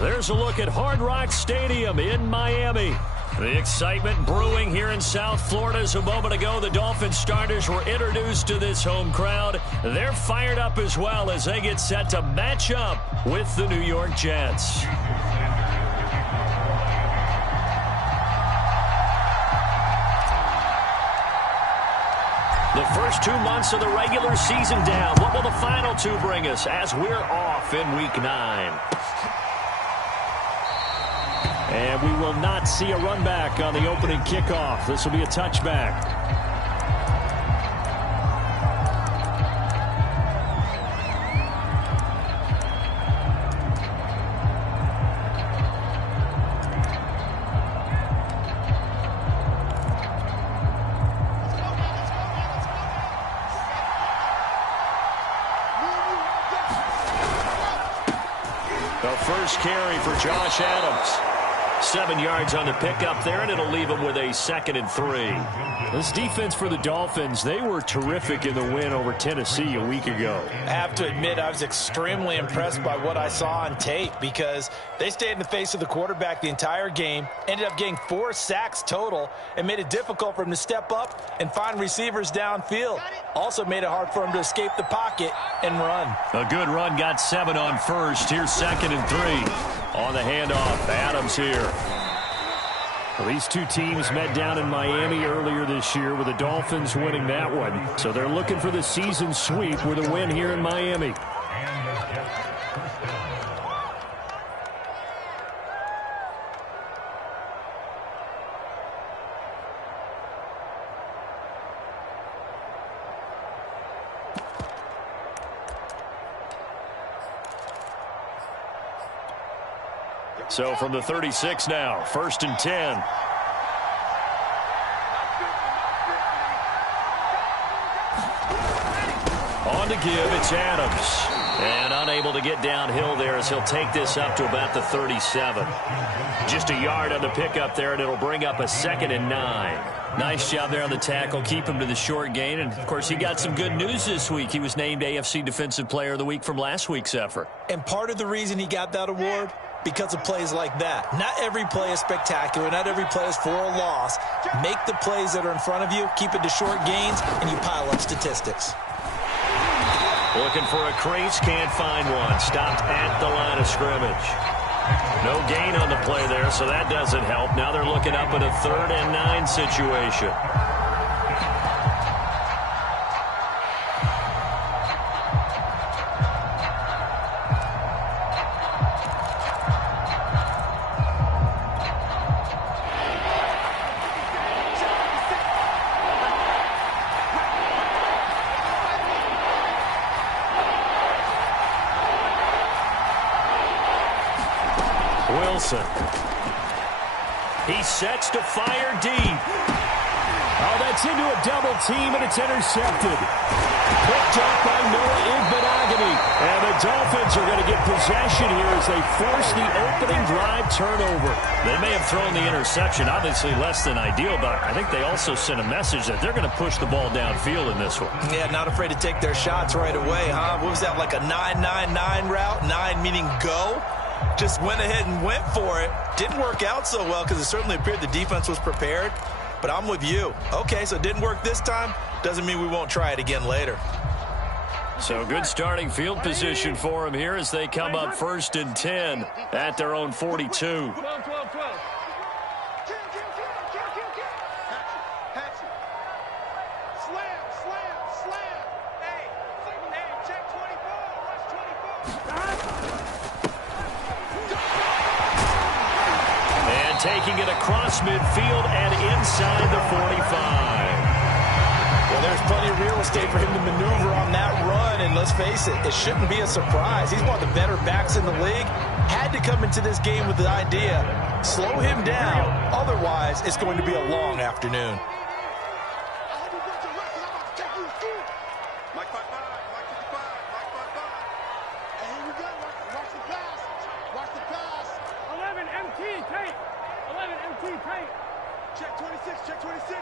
There's a look at Hard Rock Stadium in Miami. The excitement brewing here in South Florida as a moment ago the Dolphins starters were introduced to this home crowd. They're fired up as well as they get set to match up with the New York Jets. The first 2 months of the regular season down. What will the final two bring us as we're off in Week 9? And we will not see a run back on the opening kickoff. This will be a touchback. The first carry for Josh Adams. 7 yards on the pickup there, and it'll leave him with a 2nd and 3. This defense for the Dolphins, they were terrific in the win over Tennessee a week ago. I have to admit, I was extremely impressed by what I saw on tape because they stayed in the face of the quarterback the entire game, ended up getting 4 sacks total, and made it difficult for him to step up and find receivers downfield. Also made it hard for him to escape the pocket and run. A good run, got 7 on first. Here's 2nd and 3. On the handoff, Adams here. Well, these two teams met down in Miami earlier this year with the Dolphins winning that one. So they're looking for the season sweep with a win here in Miami. So from the 36 now, 1st and 10. On to give, it's Adams. And unable to get downhill there as he'll take this up to about the 37. Just a yard on the pickup there, and it'll bring up a 2nd and 9. Nice job there on the tackle. Keep him to the short gain. And, of course, he got some good news this week. He was named AFC Defensive Player of the Week from last week's effort. And part of the reason he got that award, because of plays like that. Not every play is spectacular. Not every play is for a loss. Make the plays that are in front of you, keep it to short gains, and you pile up statistics. Looking for a crease, can't find one. Stopped at the line of scrimmage. No gain on the play there, so that doesn't help. Now they're looking up at a 3rd and 9 situation. Wilson. He sets to fire deep. Oh, that's into a double team, and it's intercepted. Picked up by Noah Igbenogany. And the Dolphins are going to get possession here as they force the opening drive turnover. They may have thrown the interception, obviously less than ideal, but I think they also sent a message that they're going to push the ball downfield in this one. Yeah, not afraid to take their shots right away, huh? What was that, like a 9-9-9 route? 9 meaning go? Just went ahead and went for it. Didn't work out so well because it certainly appeared the defense was prepared. But I'm with you. Okay, so it didn't work this time. Doesn't mean we won't try it again later. So good starting field position for them here as they come up 1st and 10 at their own 42. Taking it across midfield and inside the 45. Well, there's plenty of real estate for him to maneuver on that run, and let's face it, it shouldn't be a surprise. He's one of the better backs in the league. Had to come into this game with the idea, slow him down, otherwise it's going to be a long afternoon. Check 26, check 26.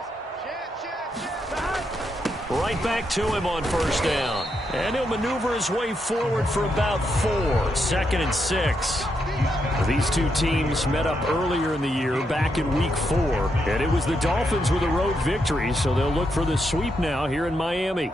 Right back to him on first down. And he'll maneuver his way forward for about 4. 2nd and 6. These two teams met up earlier in the year, back in Week 4. And it was the Dolphins with a road victory, so they'll look for the sweep now here in Miami.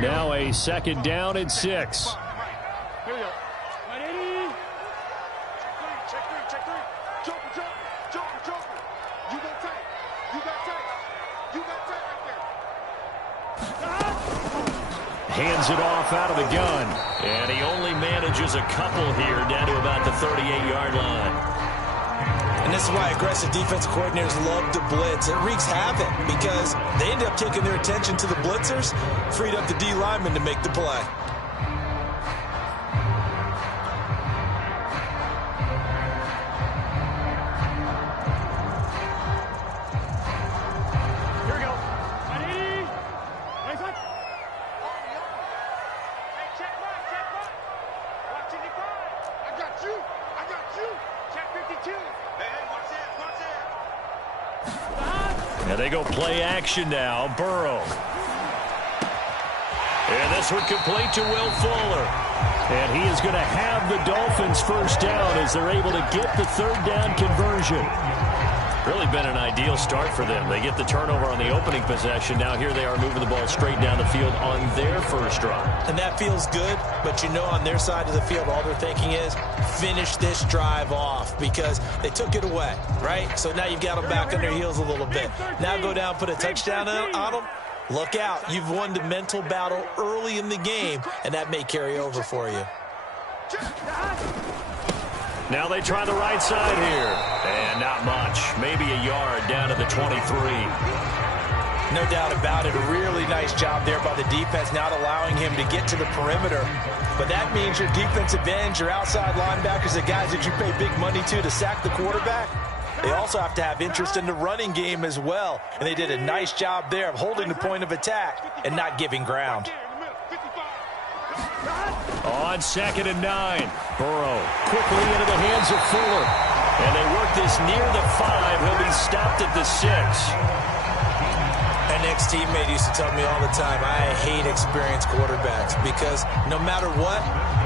Now a 2nd down and 6. Here we go. 180. Check three. Jumper. You got tight. right there. Hands it off out of the gun. And he only manages a couple here down to about the 38-yard line. And this is why aggressive defensive coordinators love to blitz. It wreaks havoc because they end up taking their attention to the blitzers, freed up the D lineman to make the play. Here we go. 180. Nice one. Hey, check mark. Watch it, I got you. Check 52. Hey, watch that. And they go play action now. Burrow. And this one complete to Will Fuller. And he is going to have the Dolphins first down as they're able to get the 3rd down conversion. Really been an ideal start for them. They get the turnover on the opening possession. Now here they are moving the ball straight down the field on their first drive. And that feels good, but you know on their side of the field all they're thinking is finish this drive off because they took it away, right? So now you've got them back on their heels a little bit. Now go down, put a touchdown on them. Look out. You've won the mental battle early in the game, and that may carry over for you. Now they try the right side here. And not much. Maybe a yard down to the 23. No doubt about it. A really nice job there by the defense, not allowing him to get to the perimeter. But that means your defensive ends, your outside linebackers, the guys that you pay big money to sack the quarterback, they also have to have interest in the running game as well. And they did a nice job there of holding the point of attack and not giving ground. On 2nd and 9. Burrow quickly into the hands of Fuller. And they work this near the 5. He'll be stopped at the 6. An ex-teammate used to tell me all the time, I hate experienced quarterbacks because no matter what,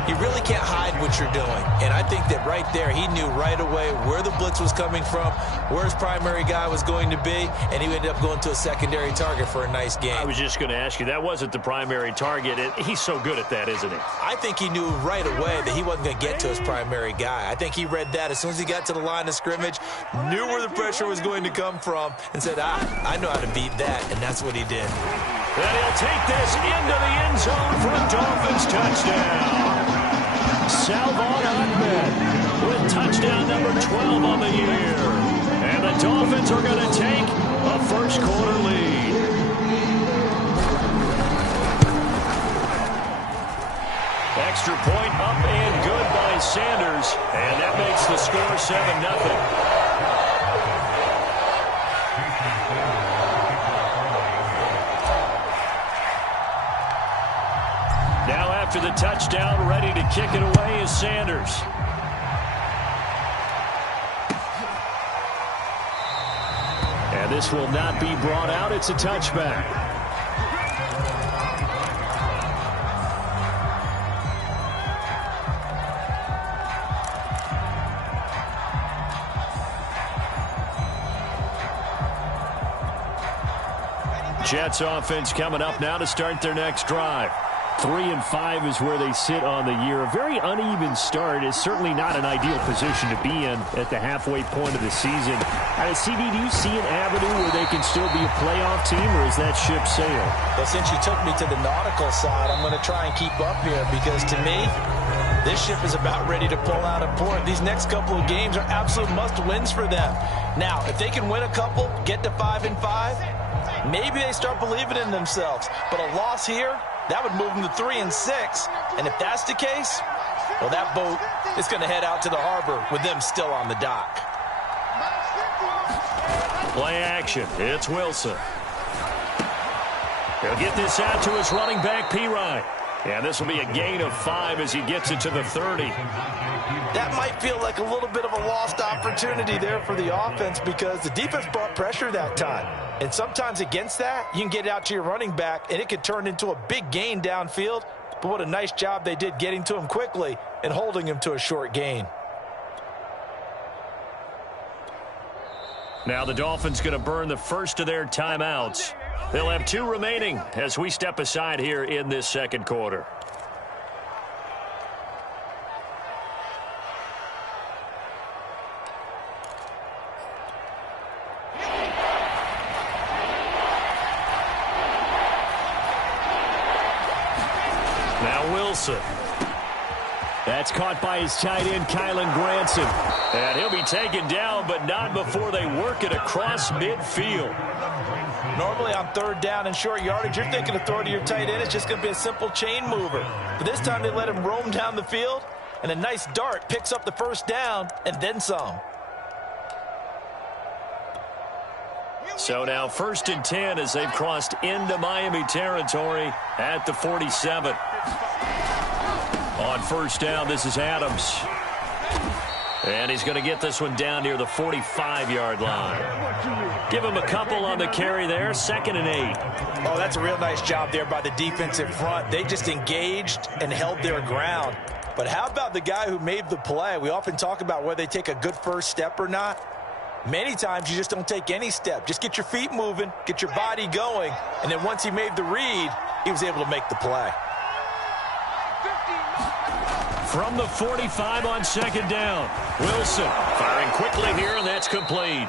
you really can't hide what you're doing. And I think that right there, he knew right away where the blitz was coming from, where his primary guy was going to be, and he ended up going to a secondary target for a nice game. I was just going to ask you, that wasn't the primary target. He's so good at that, isn't he? I think he knew right away that he wasn't going to get to his primary guy. I think he read that as soon as he got to the line of scrimmage, knew where the pressure was going to come from, and said, I know how to beat that, and that's what he did. And he'll take this into the end zone for a Dolphins touchdown. Salvon Ahmed with touchdown number 12 on the year. And the Dolphins are going to take a first-quarter lead. Extra point up and good by Sanders. And that makes the score 7-0. Now after the touchdown, ready to kick it away is Sanders. And this will not be brought out. It's a touchback. Jets offense coming up now to start their next drive. 3-5 is where they sit on the year. A very uneven start is certainly not an ideal position to be in at the halfway point of the season. CD, do you see an avenue where they can still be a playoff team, or is that ship sailed? Well, since you took me to the nautical side, I'm going to try and keep up here because to me, this ship is about ready to pull out of port. These next couple of games are absolute must-wins for them. Now, if they can win a couple, get to 5-5, maybe they start believing in themselves. But a loss here, that would move them to 3-6. And if that's the case, well, that boat is going to head out to the harbor with them still on the dock. Play action. It's Wilson. He'll get this out to his running back, P-Ryan. And this will be a gain of 5 as he gets it to the 30. That might feel like a little bit of a lost opportunity there for the offense because the defense brought pressure that time. And sometimes against that, you can get it out to your running back, and it could turn into a big gain downfield. But what a nice job they did getting to him quickly and holding him to a short gain. Now the Dolphins going to burn the first of their timeouts. They'll have 2 remaining as we step aside here in this second quarter. Now Wilson. That's caught by his tight end, Kylen Granson. And he'll be taken down, but not before they work it across midfield. Normally on third down and short yardage, you're thinking of throwing to your tight end. It's just going to be a simple chain mover. But this time they let him roam down the field, and a nice dart picks up the first down and then some. So now 1st and 10 as they've crossed into Miami territory at the 47. On first down, this is Adams. And he's going to get this one down near the 45-yard line. Give him a couple on the carry there, 2nd and 8. Oh, that's a real nice job there by the defensive front. They just engaged and held their ground. But how about the guy who made the play? We often talk about whether they take a good first step or not. Many times you just don't take any step. Just get your feet moving, get your body going, and then once he made the read, he was able to make the play. From the 45 on 2nd down, Wilson firing quickly here, and that's complete.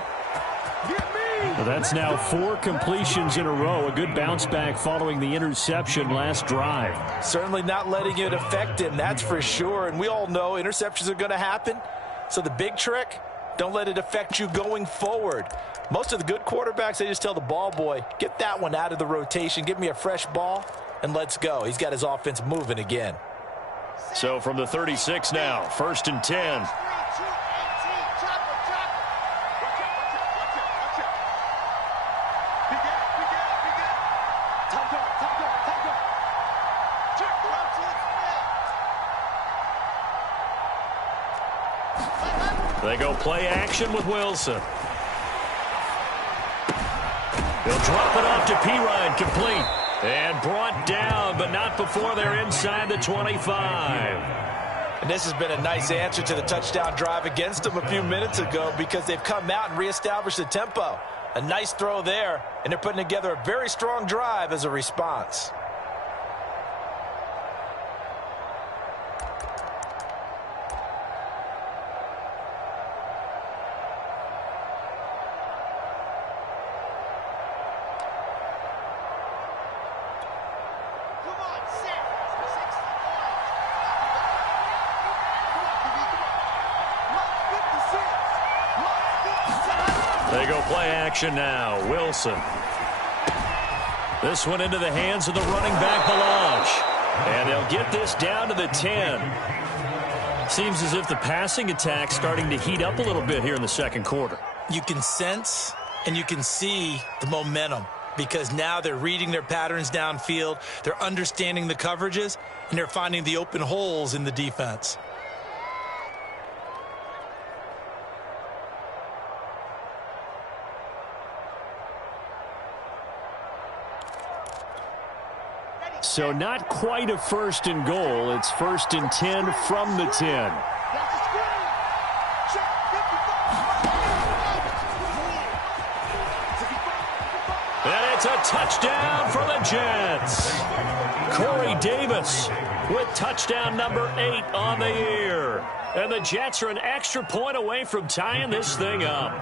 Well, that's now 4 completions in a row. A good bounce back following the interception last drive. Certainly not letting it affect him, that's for sure. And we all know interceptions are going to happen. So the big trick, don't let it affect you going forward. Most of the good quarterbacks, they just tell the ball boy, get that one out of the rotation, give me a fresh ball, and let's go. He's got his offense moving again. So from the 36 now, 1st and 10. They go play action with Wilson. He'll drop it off to P-Ryan, complete. And brought down, but not before they're inside the 25. And this has been a nice answer to the touchdown drive against them a few minutes ago because they've come out and reestablished the tempo. A nice throw there, and they're putting together a very strong drive as a response. They go play action now. Wilson. This one into the hands of the running back, Balaj. And they'll get this down to the 10. Seems as if the passing attack's starting to heat up a little bit here in the second quarter. You can sense and you can see the momentum because now they're reading their patterns downfield, they're understanding the coverages, and they're finding the open holes in the defense. So not quite a 1st and goal. It's 1st and 10 from the 10. And it's a touchdown for the Jets. Corey Davis with touchdown number 8 on the year. And the Jets are an extra point away from tying this thing up.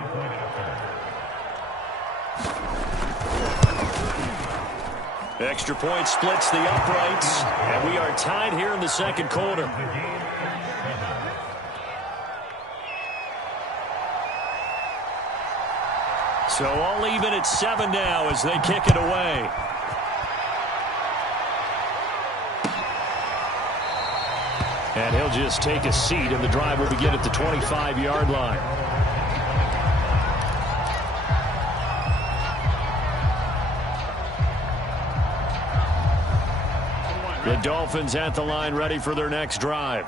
Extra point splits the uprights, and we are tied here in the second quarter. So all even at 7 now as they kick it away. And he'll just take a seat, and the drive will begin at the 25-yard line. The Dolphins at the line ready for their next drive.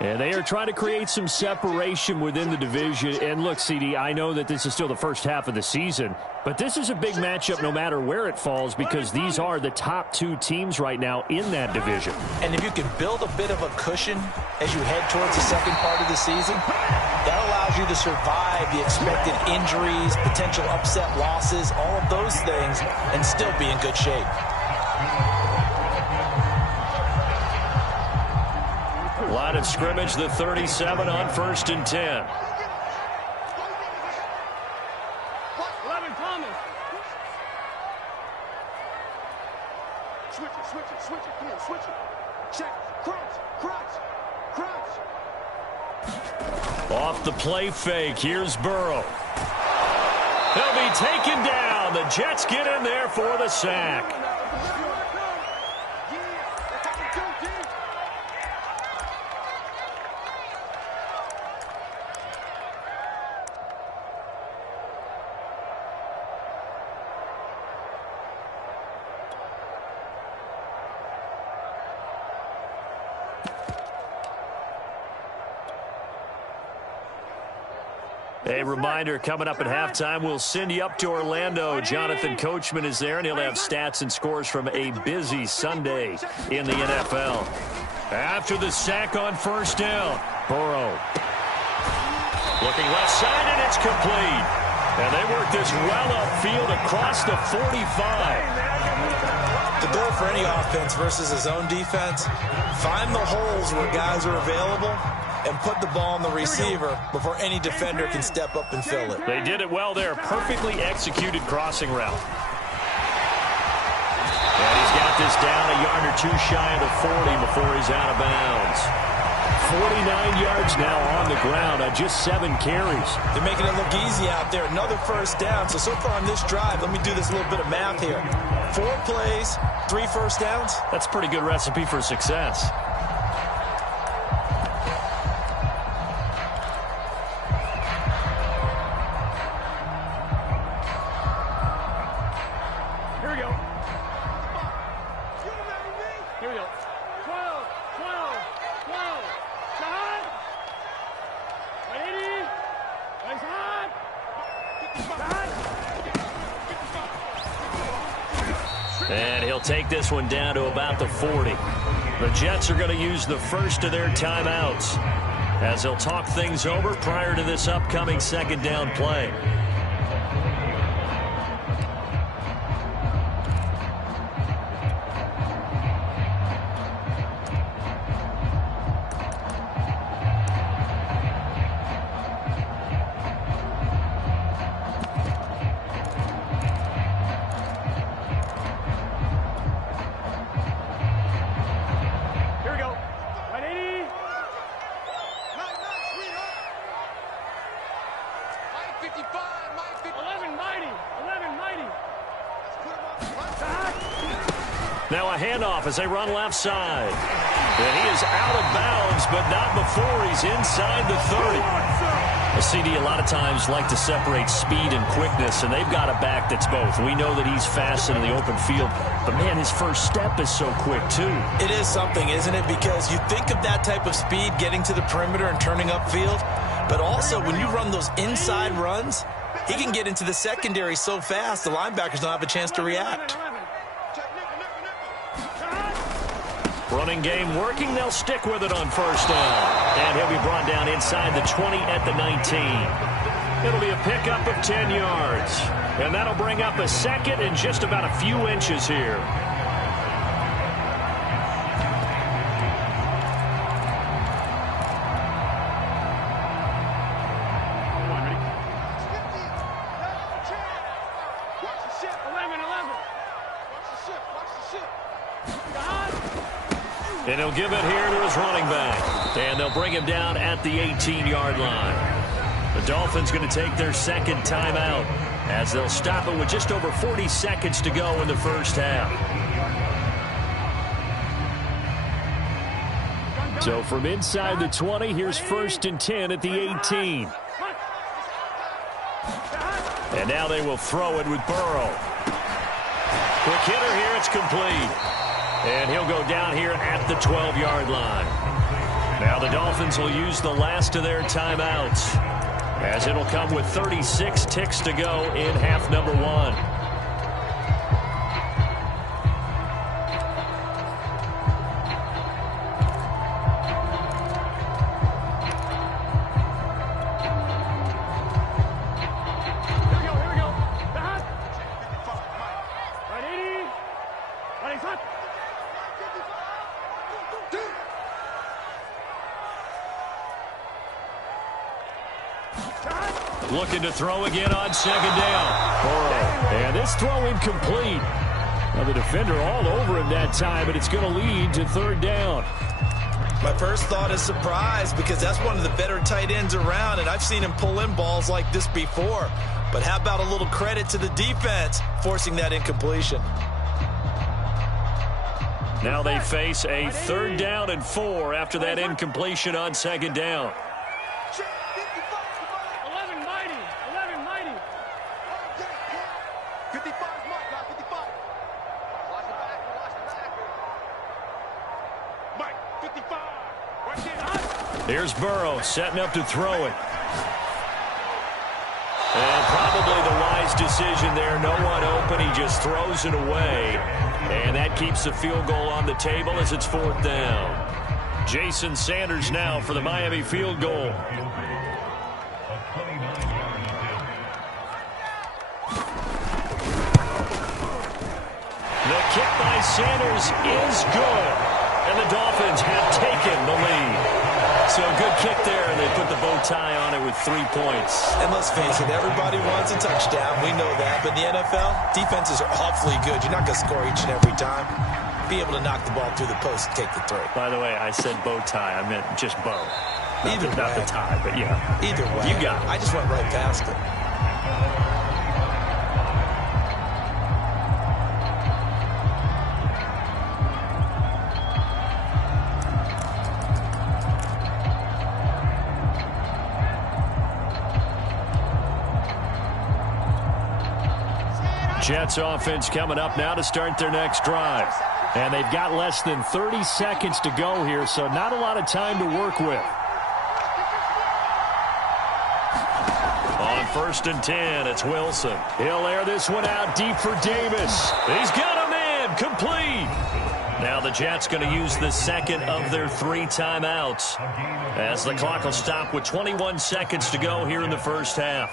And they are trying to create some separation within the division. And look, CD, I know that this is still the first half of the season, but this is a big matchup no matter where it falls because these are the top two teams right now in that division. And if you can build a bit of a cushion as you head towards the second part of the season, that allows you to survive the expected injuries, potential upset losses, all of those things, and still be in good shape. Line of scrimmage, the 37 on 1st and 10. 11 Thomas. Switch it. Come on, switch it. Check. Crouch. Off the play fake, here's Burrow. He'll be taken down. The Jets get in there for the sack. A reminder, coming up at halftime, we'll send you up to Orlando. Jonathan Coachman is there, and he'll have stats and scores from a busy Sunday in the NFL. After the sack on 1st down, Burrow. Looking left side, and it's complete. And they work this well upfield across the 45. The goal for any offense versus his own defense, find the holes where guys are available and put the ball on the receiver before any defender can step up and fill it. They did it well there. Perfectly executed crossing route. And he's got this down a yard or two shy of the 40 before he's out of bounds. 49 yards now on the ground on just 7 carries. They're making it look easy out there. Another 1st down. So far on this drive, let me do this little bit of math here. 4 plays, 3 1st downs. That's a pretty good recipe for success. And he'll take this one down to about the 40. The Jets are going to use the first of their timeouts as they'll talk things over prior to this upcoming 2nd down play. Now a handoff as they run left side. And he is out of bounds, but not before he's inside the 30. A CD a lot of times like to separate speed and quickness, and they've got a back that's both. We know that he's fast in the open field, but, man, his first step is so quick, too. It is something, isn't it? Because you think of that type of speed getting to the perimeter and turning upfield, but also when you run those inside runs, he can get into the secondary so fast the linebackers don't have a chance to react. Running game working. They'll stick with it on 1st down. And he'll be brought down inside the 20 at the 19. It'll be a pickup of 10 yards. And that'll bring up a 2nd and just about a few inches here. And he'll give it here to his running back. And they'll bring him down at the 18-yard line. The Dolphins going to take their 2nd timeout as they'll stop it with just over 40 seconds to go in the first half. So from inside the 20, here's 1st and 10 at the 18. And now they will throw it with Burrow. Quick hitter here, it's complete. And he'll go down here at the 12-yard line. Now the Dolphins will use the last of their timeouts, as it'll come with 36 ticks to go in half number one. Looking to throw again on second down. Burrow. And this throw incomplete. Well, the defender all over him that time, but it's going to lead to third down. My first thought is surprise, because that's one of the better tight ends around, and I've seen him pull in balls like this before. But how about a little credit to the defense forcing that incompletion? Now they face a 3rd down and 4 after that incompletion on second down. 55. Here's Burrow setting up to throw it. And probably the wise decision there. No one open. He just throws it away. And that keeps the field goal on the table as it's 4th down. Jason Sanders now for the Miami field goal. The kick by Sanders is good. And the Dolphins have taken the lead. So a good kick there, and they put the bow tie on it with 3 points. And let's face it, everybody wants a touchdown. We know that. But in the NFL, defenses are awfully good. You're not going to score each and every time. Be able to knock the ball through the post and take the 3. By the way, I said bow tie. I meant just bow. Either way. Not the tie, but yeah. Either way. You got it. I just went right past it. Jets offense coming up now to start their next drive. And they've got less than 30 seconds to go here, so not a lot of time to work with. On 1st and 10, it's Wilson. He'll air this one out deep for Davis. He's got a man, complete. Now the Jets going to use the second of their 3 timeouts, as the clock will stop with 21 seconds to go here in the first half.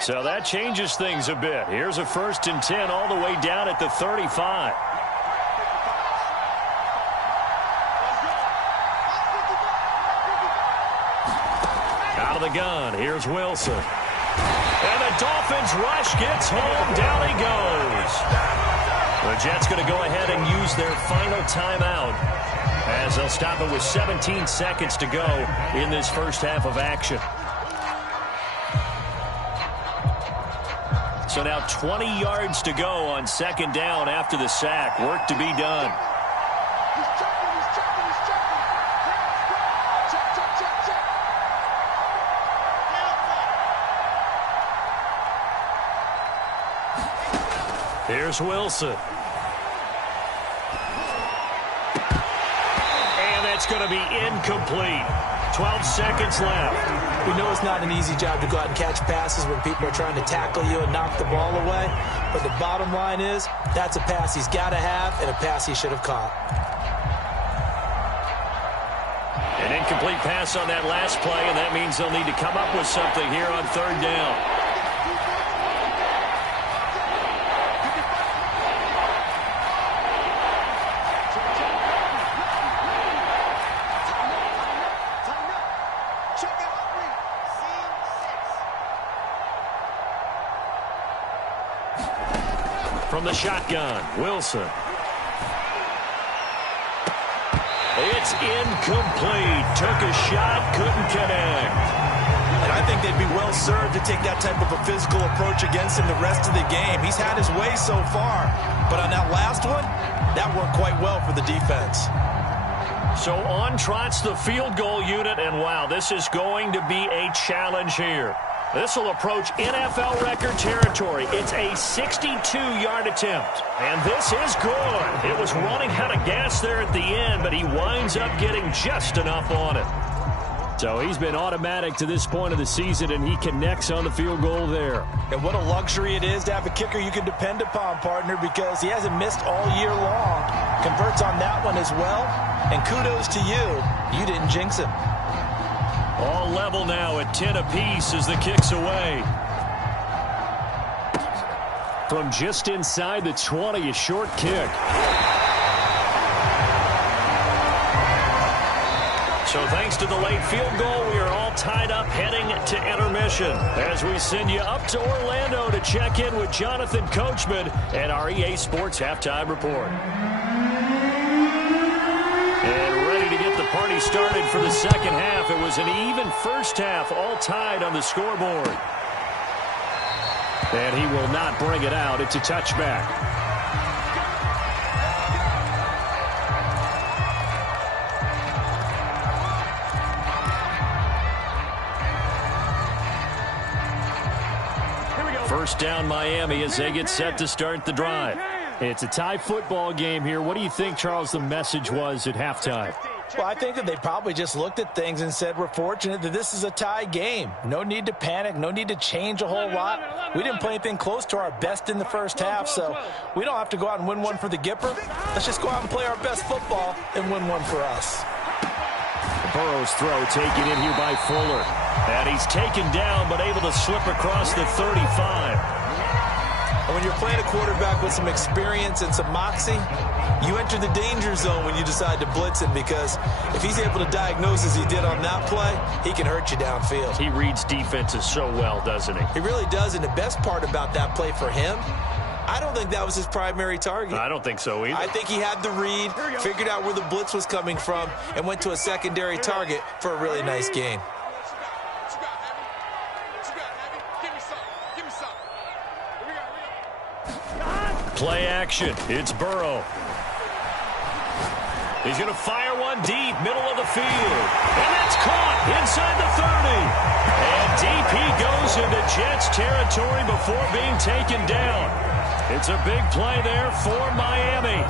So that changes things a bit. Here's a 1st and 10 all the way down at the 35. Out of the gun, here's Wilson. And the Dolphins rush gets home. Down he goes. The Jets going to go ahead and use their final timeout, as they'll stop it with 17 seconds to go in this first half of action. So now 20 yards to go on 2nd down after the sack. Work to be done. Here's Wilson. And that's going to be incomplete. 12 seconds left. We know it's not an easy job to go out and catch passes when people are trying to tackle you and knock the ball away. But the bottom line is, that's a pass he's got to have and a pass he should have caught. An incomplete pass on that last play, and that means they'll need to come up with something here on 3rd down. From the shotgun, Wilson. It's incomplete. Took a shot, couldn't connect. And I think they'd be well served to take that type of a physical approach against him the rest of the game. He's had his way so far. But on that last one, that worked quite well for the defense. So on trots the field goal unit, and wow, this is going to be a challenge here. This will approach NFL record territory. It's a 62-yard attempt. And this is good. It was running out of gas there at the end, but he winds up getting just enough on it. So he's been automatic to this point of the season, and he connects on the field goal there. And what a luxury it is to have a kicker you can depend upon, partner, because he hasn't missed all year long. Converts on that one as well. And kudos to you. You didn't jinx him. All level now at 10 apiece as the kick's away. From just inside the 20, a short kick. So thanks to the late field goal, we are all tied up heading to intermission as we send you up to Orlando to check in with Jonathan Coachman and our EA Sports Halftime Report. And ready to get the party started for the second half. It was an even first half, all tied on the scoreboard. And he will not bring it out. It's a touchback. First down Miami as they get set to start the drive. It's a tie football game here. What do you think, Charles, the message was at halftime? Well, I think that they probably just looked at things and said, we're fortunate that this is a tie game. No need to panic. No need to change a whole lot. We didn't play anything close to our best in the first half, so we don't have to go out and win one for the Gipper. Let's just go out and play our best football and win one for us. Burrow's throw taken in here by Fuller. And he's taken down but able to slip across the 35. And when you're playing a quarterback with some experience and some moxie, you enter the danger zone when you decide to blitz him, because if he's able to diagnose as he did on that play, he can hurt you downfield. He reads defenses so well, doesn't he? He really does, and the best part about that play for him, I don't think that was his primary target. I don't think so either. I think he had the read, figured out where the blitz was coming from, and went to a secondary target for a really nice gain. Play action. It's Burrow. He's going to fire one deep, middle of the field. And that's caught inside the 30. And deep he goes into Jets territory before being taken down. It's a big play there for Miami.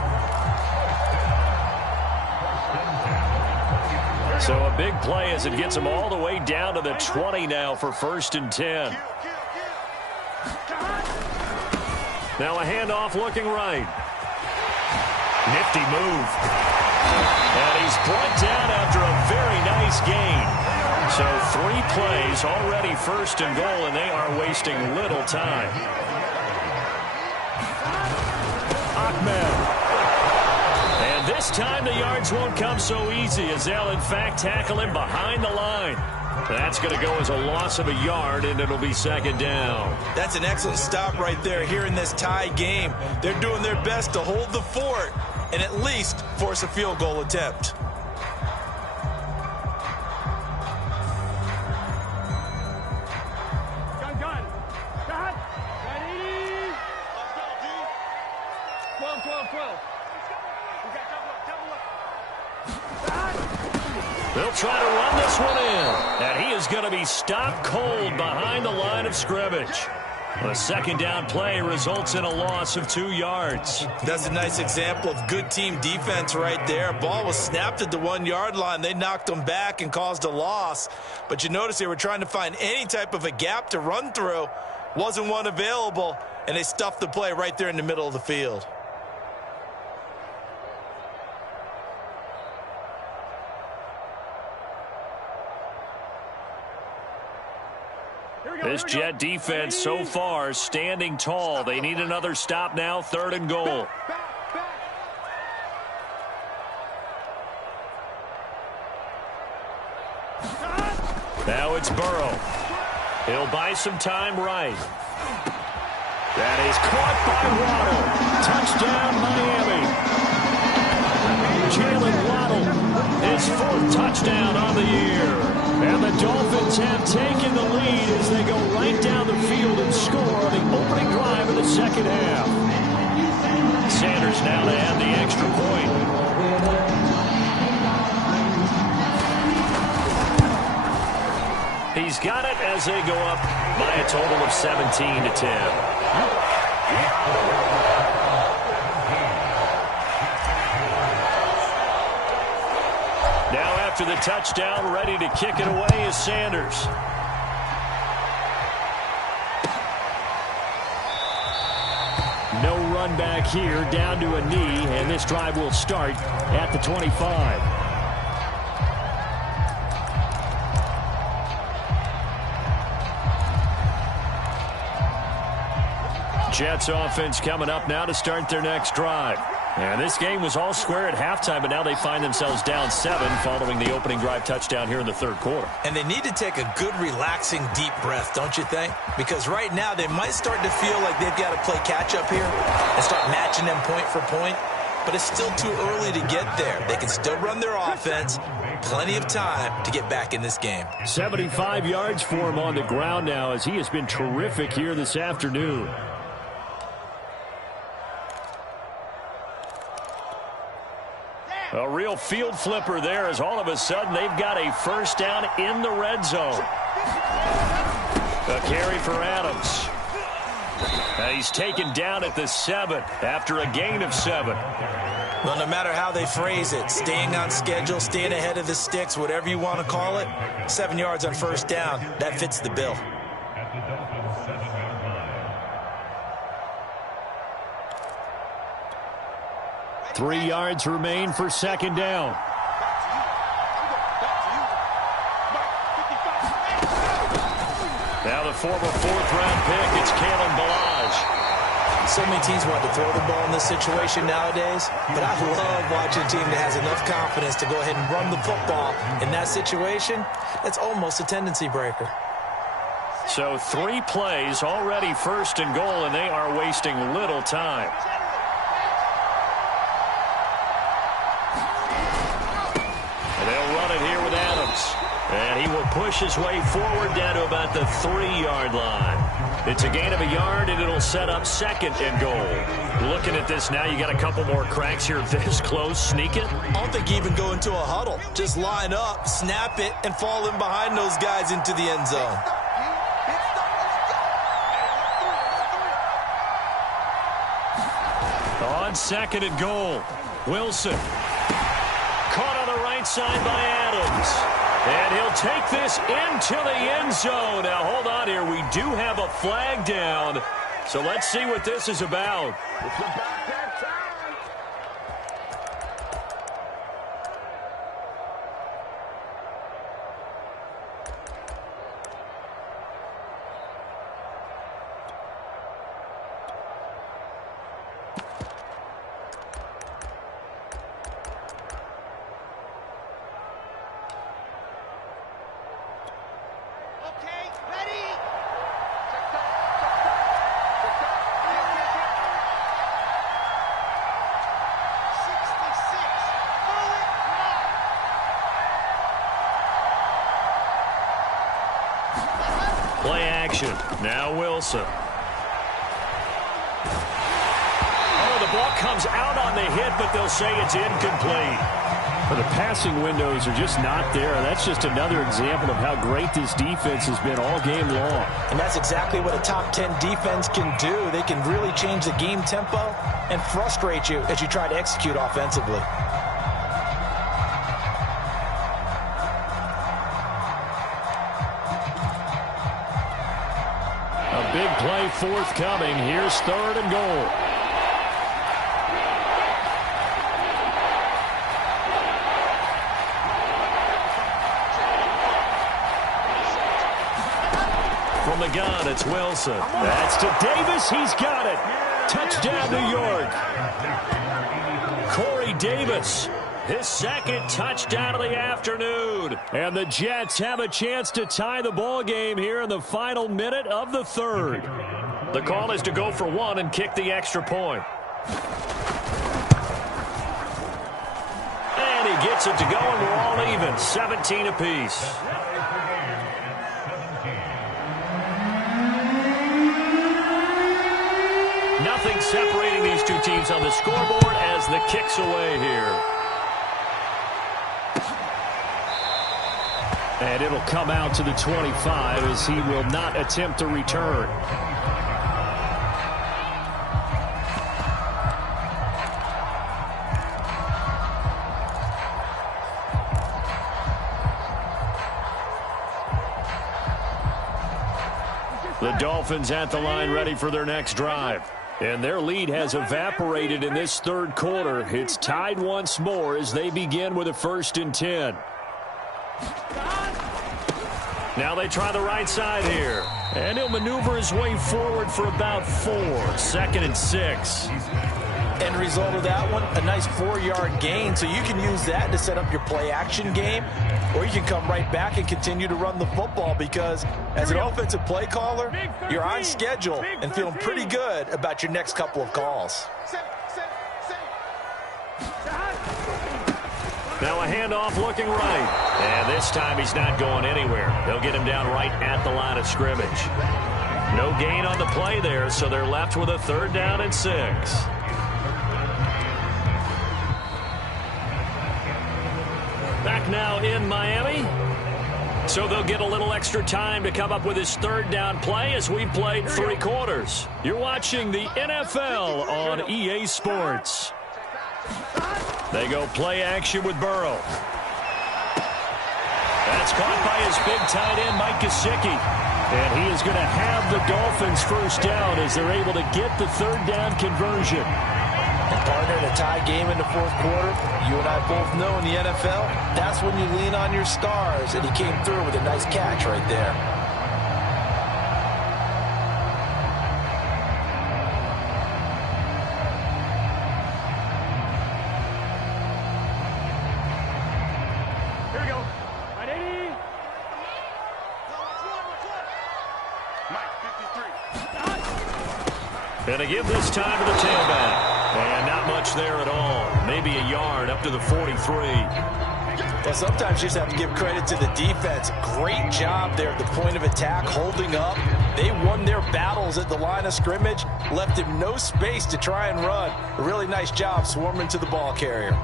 So a big play as it gets him all the way down to the 20 now for 1st and 10. Now a handoff looking right. Nifty move. And he's brought down after a very nice gain. So 3 plays already 1st and goal, and they are wasting little time. Ahmed. And this time the yards won't come so easy, as they'll in fact tackle him behind the line. That's going to go as a loss of a yard, and it'll be 2nd down. That's an excellent stop right there here in this tie game. They're doing their best to hold the fort and at least force a field goal attempt. Gun. Ready? Let's go, D. 12. We got double up. They'll try to run this one in. And he is going to be stopped cold behind the line of scrimmage. A 2nd down play results in a loss of 2 yards. That's a nice example of good team defense right there. Ball was snapped at the 1-yard line. They knocked them back and caused a loss. But you notice they were trying to find any type of a gap to run through. Wasn't one available, and they stuffed the play right there in the middle of the field. This Jet defense so far standing tall. They need another stop now, 3rd and goal. Now it's Burrow. He'll buy some time right. That is caught by Waddle. Touchdown, Miami. Jalen Waddle, his 4th touchdown on the year. And the Dolphins have taken the lead as they go right down the field and score on the opening drive of the 2nd half. Sanders now to add the extra point. he's got it as they go up by a total of 17-10. Now after the touchdown, ready to kick it away is Sanders. No run back here, down to a knee, and this drive will start at the 25. Jets offense coming up now to start their next drive. And this game was all square at halftime, but now they find themselves down 7 following the opening drive touchdown here in the third quarter. And they need to take a good, relaxing, deep breath, don't you think? Because right now they might start to feel like they've got to play catch-up here and start matching them point for point. But it's still too early to get there. They can still run their offense. Plenty of time to get back in this game. 75 yards for him on the ground now as he has been terrific here this afternoon. A real field flipper there as all of a sudden they've got a first down in the red zone. A carry for Adams. He's taken down at the 7 after a gain of 7. Well, no matter how they phrase it, staying on schedule, staying ahead of the sticks, whatever you want to call it, 7 yards on first down, that fits the bill. Three yards remain for second down. Now the former fourth-round pick, it's Kalen Ballage. So many teams want to throw the ball in this situation nowadays, but I love watching a team that has enough confidence to go ahead and run the football. In that situation, that's almost a tendency breaker. So 3 plays, already first and goal, and they are wasting little time. They'll run it here with Adams. And he will push his way forward down to about the 3-yard line. It's a gain of a yard, and it'll set up second and goal. Looking at this now, you got a couple more cracks here this close. Sneak it? I don't think even go into a huddle. Just line up, snap it, and fall in behind those guys into the end zone. On second and goal, Wilson. Caught on the right side by Adams. And he'll take this into the end zone. Now, hold on here. We do have a flag down. So let's see what this is about. It's about that time. Play action. Now Wilson. Oh, the ball comes out on the hit, but they'll say it's incomplete. But the passing windows are just not there. That's just another example of how great this defense has been all game long. And that's exactly what a top 10 defense can do. They can really change the game tempo and frustrate you as you try to execute offensively. Big play forthcoming. Here's third and goal. From the gun, it's Wilson. That's to Davis. He's got it. Touchdown, New York. Corey Davis. His second touchdown of the afternoon. And the Jets have a chance to tie the ball game here in the final minute of the third. The call is to go for one and kick the extra point. And he gets it to go, and we're all even. 17 apiece. Nothing separating these two teams on the scoreboard as the kick's away here. And it'll come out to the 25 as he will not attempt to return. The Dolphins at the line ready for their next drive. And their lead has evaporated in this third quarter. It's tied once more as they begin with a 1st and 10. Now they try the right side here. And he'll maneuver his way forward for about 4. 2nd and 6. End result of that one, a nice 4-yard gain. So you can use that to set up your play-action game. Or you can come right back and continue to run the football because as an offensive play caller, you're on schedule and feeling pretty good about your next couple of calls. Now a handoff looking right. And this time he's not going anywhere. They'll get him down right at the line of scrimmage. No gain on the play there, so they're left with a 3rd down and 6. Back now in Miami. So they'll get a little extra time to come up with his 3rd down play as we played 3 quarters. You're watching the NFL on EA Sports. They go play action with Burrow. That's caught by his big tight end, Mike Gesicki. And he is going to have the Dolphins 1st down as they're able to get the 3rd down conversion. And partner, in a tie game in the 4th quarter, you and I both know in the NFL, that's when you lean on your stars. And he came through with a nice catch right there. Here we go. 180. Mike, 53. And to give this time to the tailback. And not much there at all. Maybe a yard up to the 43. Well, sometimes you just have to give credit to the defense. Great job there at the point of attack, holding up. They won their battles at the line of scrimmage, left him no space to try and run. A really nice job swarming to the ball carrier.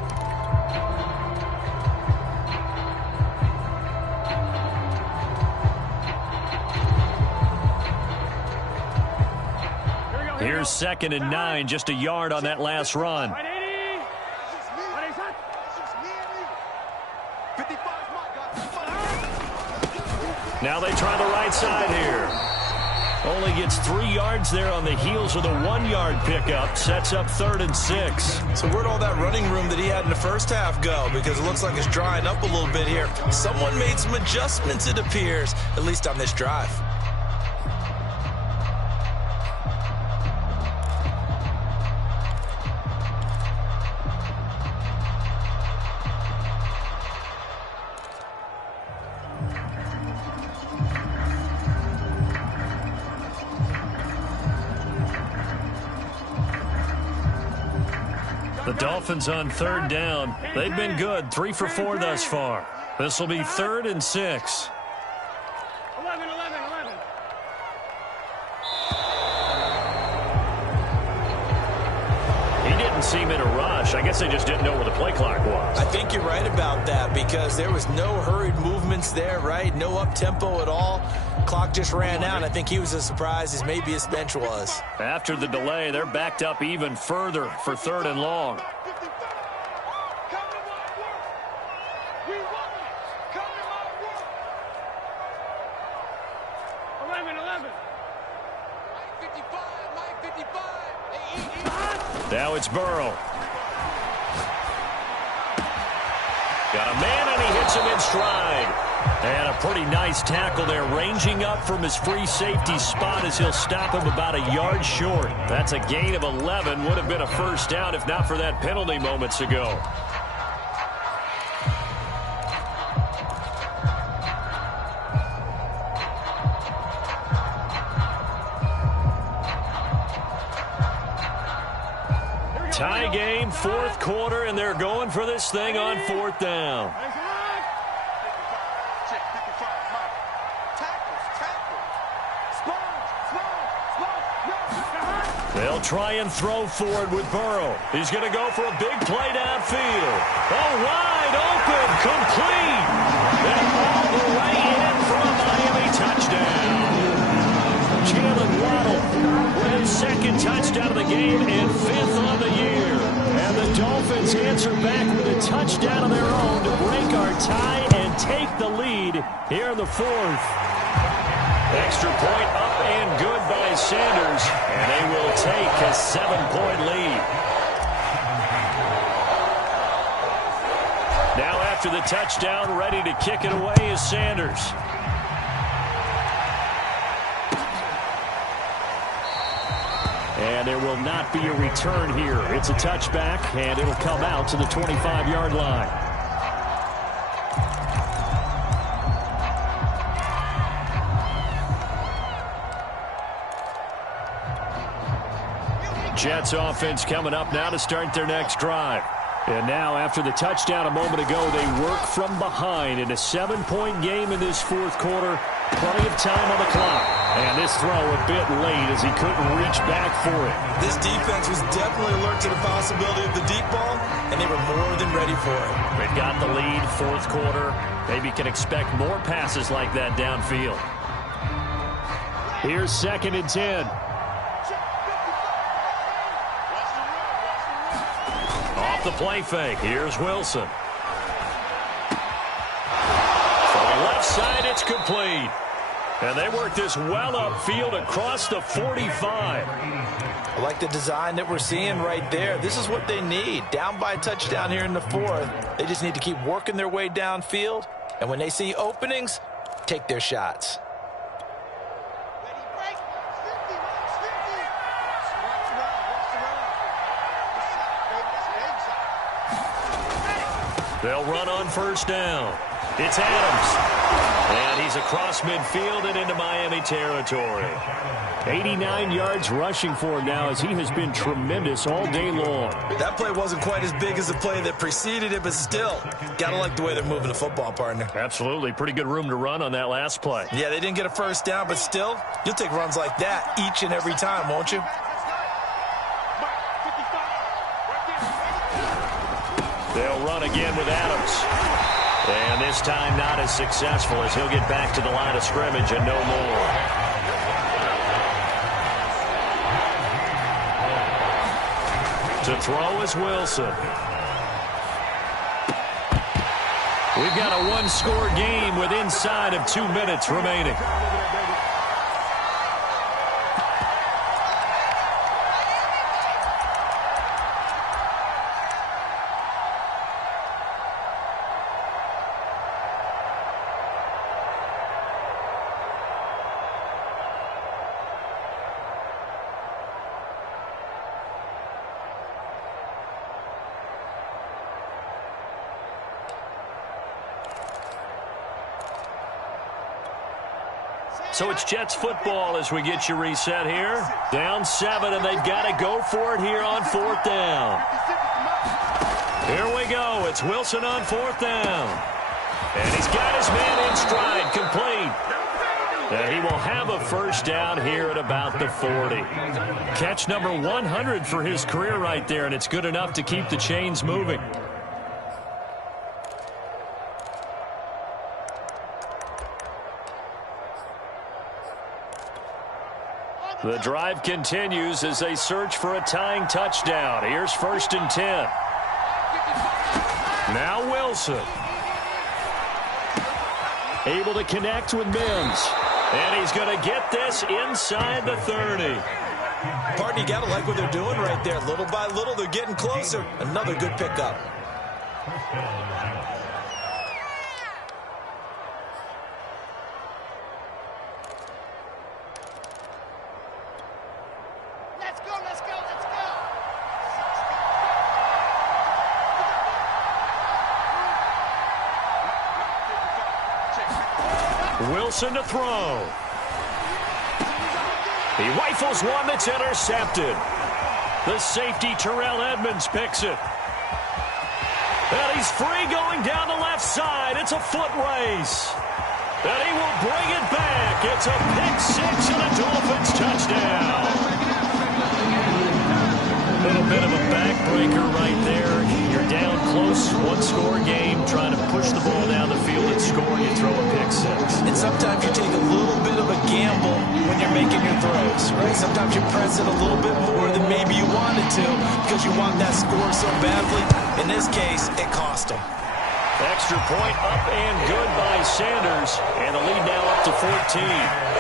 Here's 2nd and 9, just a yard on that last run. 180. Now they try the right side here. Only gets 3 yards there on the heels of the 1-yard pickup. Sets up 3rd and 6. So where'd all that running room that he had in the first half go? Because it looks like it's drying up a little bit here. Someone made some adjustments, it appears, at least on this drive. The Dolphins on 3rd down. They've been good, 3 for 4 thus far. This will be 3rd and 6. 11. He didn't seem in a rush. I guess they just didn't know where the play clock was. I think you're right about that because there was no hurried movements there, right? No up-tempo at all. Clock just ran out. I think he was as surprised as maybe his bench was. After the delay, they're backed up even further for 3rd and long. 11. Mike 55. Now it's Burrow. Got a man, and he hits him in stride. And a pretty nice tackle there, ranging up from his free safety spot as he'll stop him about a yard short. That's a gain of 11. Would have been a 1st down if not for that penalty moments ago. Tie game, 4th quarter, and they're going for this thing on 4th down. They'll try and throw forward with Burrow. He's going to go for a big play downfield. Oh, wide open, complete. And all the way in for a Miami touchdown. Jalen Waddle with his second touchdown of the game and 5th on the year. And the Dolphins answer back with a touchdown of their own to break our tie and take the lead here in the 4th. Extra point up and good by Sanders, and they will take a 7-point lead. Now after the touchdown, ready to kick it away is Sanders. And there will not be a return here. It's a touchback, and it'll come out to the 25-yard line. Jets offense coming up now to start their next drive. And now after the touchdown a moment ago, they work from behind in a 7-point game in this 4th quarter. Plenty of time on the clock. And this throw a bit late as he couldn't reach back for it. This defense was definitely alert to the possibility of the deep ball, and they were more than ready for it. They've got the lead, 4th quarter. Maybe can expect more passes like that downfield. Here's 2nd and 10. Off the play fake. Here's Wilson. From the left side, it's complete. And they work this well upfield across the 45. I like the design that we're seeing right there. This is what they need. Down by a touchdown here in the 4th. They just need to keep working their way downfield. And when they see openings, take their shots. They'll run on 1st down. It's Adams. And he's across midfield and into Miami territory. 89 yards rushing for him now as he has been tremendous all day long. That play wasn't quite as big as the play that preceded it, but still, got to like the way they're moving the football, partner. Absolutely. Pretty good room to run on that last play. Yeah, they didn't get a 1st down, but still, you'll take runs like that each and every time, won't you? They'll run again with Adams. And this time not as successful as he'll get back to the line of scrimmage and no more. To throw is Wilson. We've got a 1-score game with inside of 2 minutes remaining. So it's Jets football as we get you reset here. Down 7, and they've got to go for it here on 4th down. Here we go. It's Wilson on 4th down. And he's got his man in stride, complete. And he will have a 1st down here at about the 40. Catch number 100 for his career right there, and it's good enough to keep the chains moving. The drive continues as they search for a tying touchdown. Here's 1st and 10. Now Wilson. Able to connect with Mims. And he's going to get this inside the 30. Partner, you got to like what they're doing right there. Little by little, they're getting closer. Another good pickup. Wilson to throw. He rifles one that's intercepted. The safety, Terrell Edmonds, picks it. And he's free going down the left side. It's a foot race. And he will bring it back. It's a pick 6 and a Dolphins touchdown. breaker right there. You're down close, one-score game, trying to push the ball down the field and score. You throw a pick six. And sometimes you take a little bit of a gamble when you're making your throws, right? Sometimes you press it a little bit more than maybe you wanted to because you want that score so badly. In this case, it cost them. Extra point up and good by Sanders. And the lead now up to 14.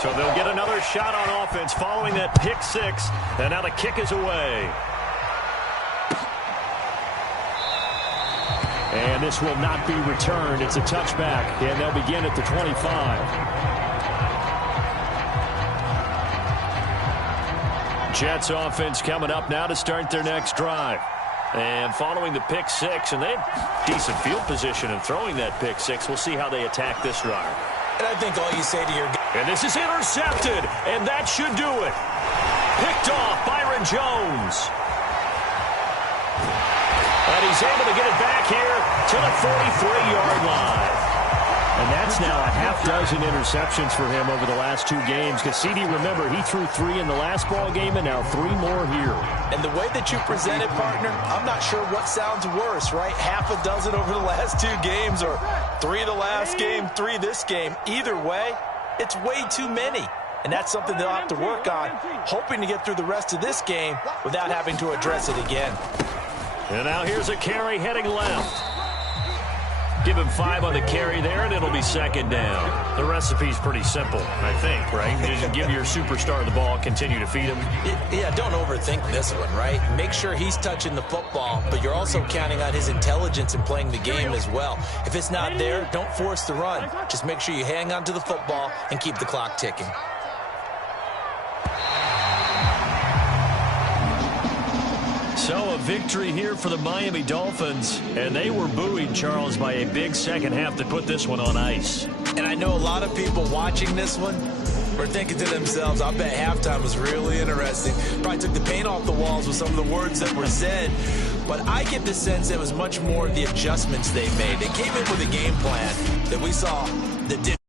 So they'll get another shot on offense following that pick six. And now the kick is away. And this will not be returned. It's a touchback, and they'll begin at the 25. Jets offense coming up now to start their next drive. And following the pick six, and they have decent field position in throwing that pick six. We'll see how they attack this drive. And I think all you say to your guy. And this is intercepted, and that should do it. Picked off Byron Jones. And he's able to get it back here to the 43-yard line. And that's now a half-dozen interceptions for him over the last two games. Because, CD, remember, he threw 3 in the last ball game and now 3 more here. And the way that you present it, partner, I'm not sure what sounds worse, right? Half a dozen over the last 2 games or 3 the last game, 3 this game. Either way, it's way too many. And that's something they'll have to work on, hoping to get through the rest of this game without having to address it again. And now here's a carry heading left. Give him 5 on the carry there, and it'll be second down. The recipe's pretty simple, I think, right? Just give your superstar the ball, continue to feed him. Yeah, don't overthink this one, right? Make sure he's touching the football, but you're also counting on his intelligence in playing the game as well. If it's not there, don't force the run. Just make sure you hang on to the football and keep the clock ticking. So a victory here for the Miami Dolphins, and they were buoyed, Charles, by a big second half that put this one on ice. And I know a lot of people watching this one were thinking to themselves, I bet halftime was really interesting. Probably took the paint off the walls with some of the words that were said. But I get the sense it was much more the adjustments they made. They came in with a game plan that we saw that did.